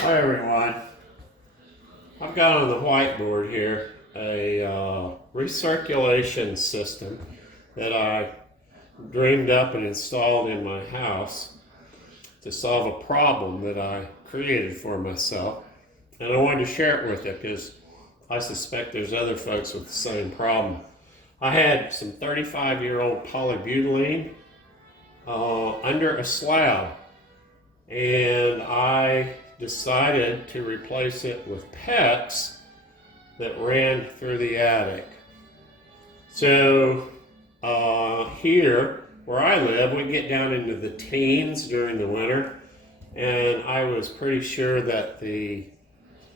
Hi everyone. I've got on the whiteboard here a recirculation system that I dreamed up and installed in my house to solve a problem that I created for myself. And I wanted to share it with you because I suspect there's other folks with the same problem. I had some 35-year-old polybutylene under a slab, and I decided to replace it with PEX that ran through the attic. So here where I live, we get down into the teens during the winter, and I was pretty sure that the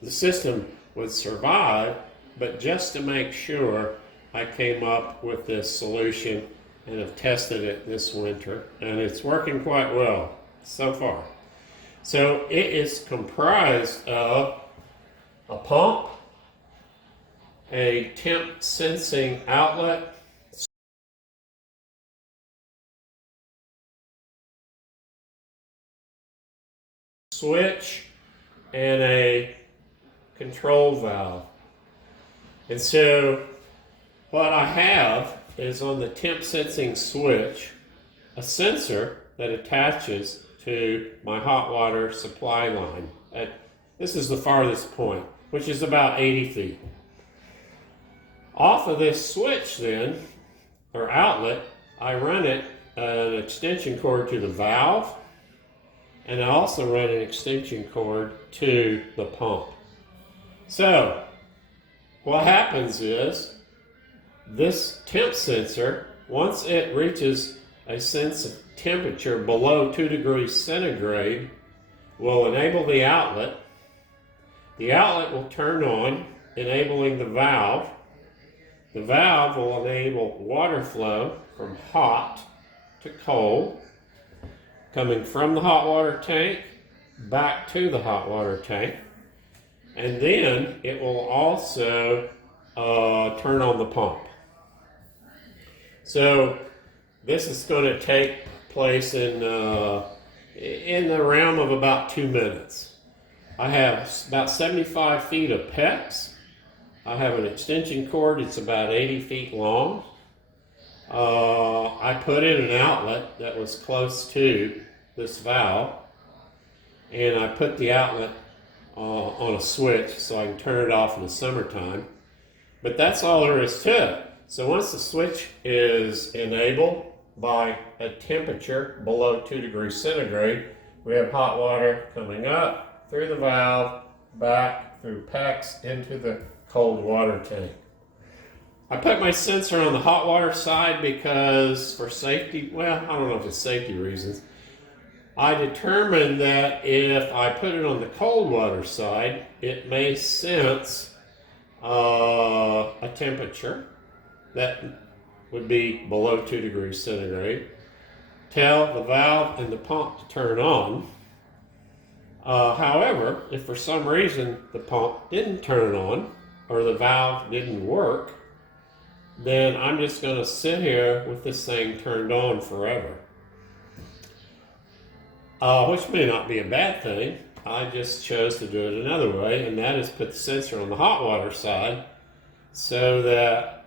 system would survive, but just to make sure, I came up with this solution and have tested it this winter, and it's working quite well so far. So it is comprised of a pump, a temp sensing outlet, switch, and a control valve. And so what I have is on the temp sensing switch a sensor that attaches to my hot water supply line. This is the farthest point, which is about 80 feet. Off of this switch then, or outlet, I run an extension cord to the valve, and I also run an extension cord to the pump. So what happens is this temp sensor, once it reaches a sense of temperature below 2 degrees centigrade, will enable the outlet. The outlet will turn on, enabling the valve. The valve will enable water flow from hot to cold, coming from the hot water tank back to the hot water tank. And then it will also turn on the pump. So this is going to take place in the realm of about 2 minutes. I have about 75 feet of PEX. I have an extension cord. It's about 80 feet long. I put in an outlet that was close to this valve, and I put the outlet on a switch so I can turn it off in the summertime. But that's all there is to it. So once the switch is enabled by a temperature below 2 degrees centigrade, we have hot water coming up through the valve, back through PEX into the cold water tank. I put my sensor on the hot water side because for safety, well, I don't know if it's safety reasons, I determined that if I put it on the cold water side, it may sense a temperature that would be below 2 degrees centigrade, tell the valve and the pump to turn on. However, if for some reason the pump didn't turn on or the valve didn't work, then I'm just going to sit here with this thing turned on forever. Which may not be a bad thing. I just chose to do it another way, and that is put the sensor on the hot water side so that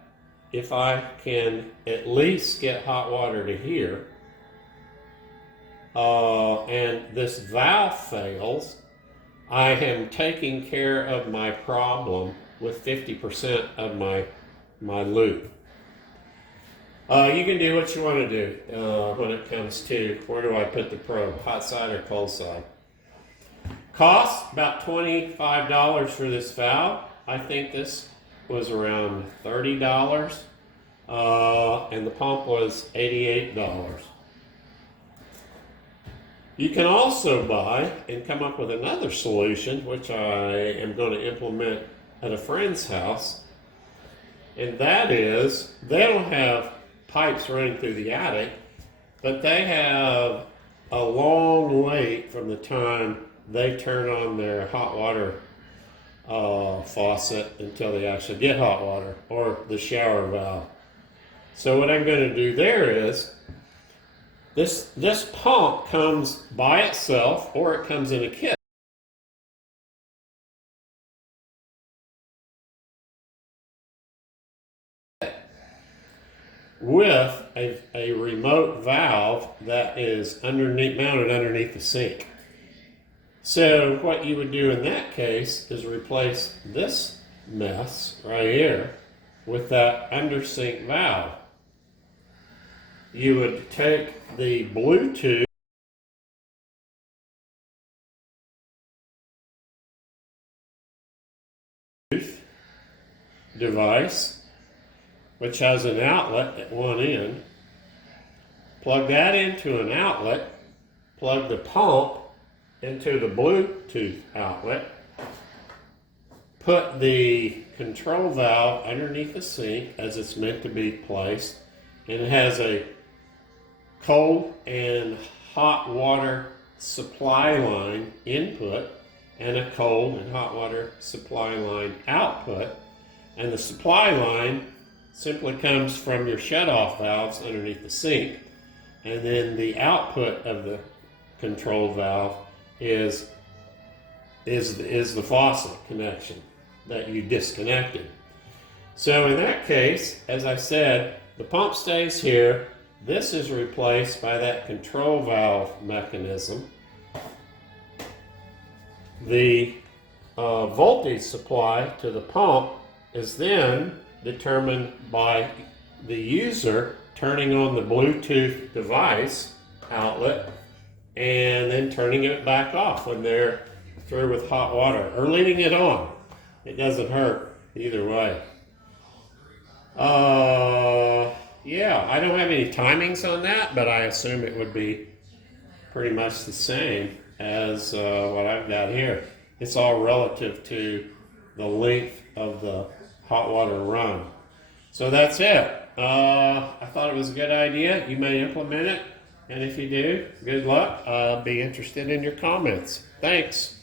if I can at least get hot water to here, and this valve fails, I am taking care of my problem with 50% of my loop. You can do what you want to do when it comes to where do I put the probe, hot side or cold side. Cost about $25 for this valve. I think this was around $30, and the pump was $88. You can also buy and come up with another solution, which I am going to implement at a friend's house, and that is they don't have pipes running through the attic, but they have a long wait from the time they turn on their hot water faucet until they actually get hot water, or the shower valve. So what I'm going to do there is this pump comes by itself, or it comes in a kit. with a remote valve that is mounted underneath the sink. So what you would do in that case is replace this mess right here with that under sink valve. You would take the Bluetooth device, which has an outlet at one end, plug that into an outlet, plug the pump into the Bluetooth outlet, put the control valve underneath the sink as it's meant to be placed, and it has a cold and hot water supply line input and a cold and hot water supply line output. And the supply line simply comes from your shutoff valves underneath the sink. And then the output of the control valve is the faucet connection that you disconnected. So in that case, as I said, the pump stays here. This is replaced by that control valve mechanism. The voltage supply to the pump is then determined by the user turning on the Bluetooth device outlet and then turning it back off when they're through with hot water, or leaving it on. It doesn't hurt either way. Yeah, I don't have any timings on that, but I assume it would be pretty much the same as what I've got here. It's all relative to the length of the hot water run. So that's it. I thought it was a good idea. You may implement it, and if you do, good luck. I'll be interested in your comments. Thanks.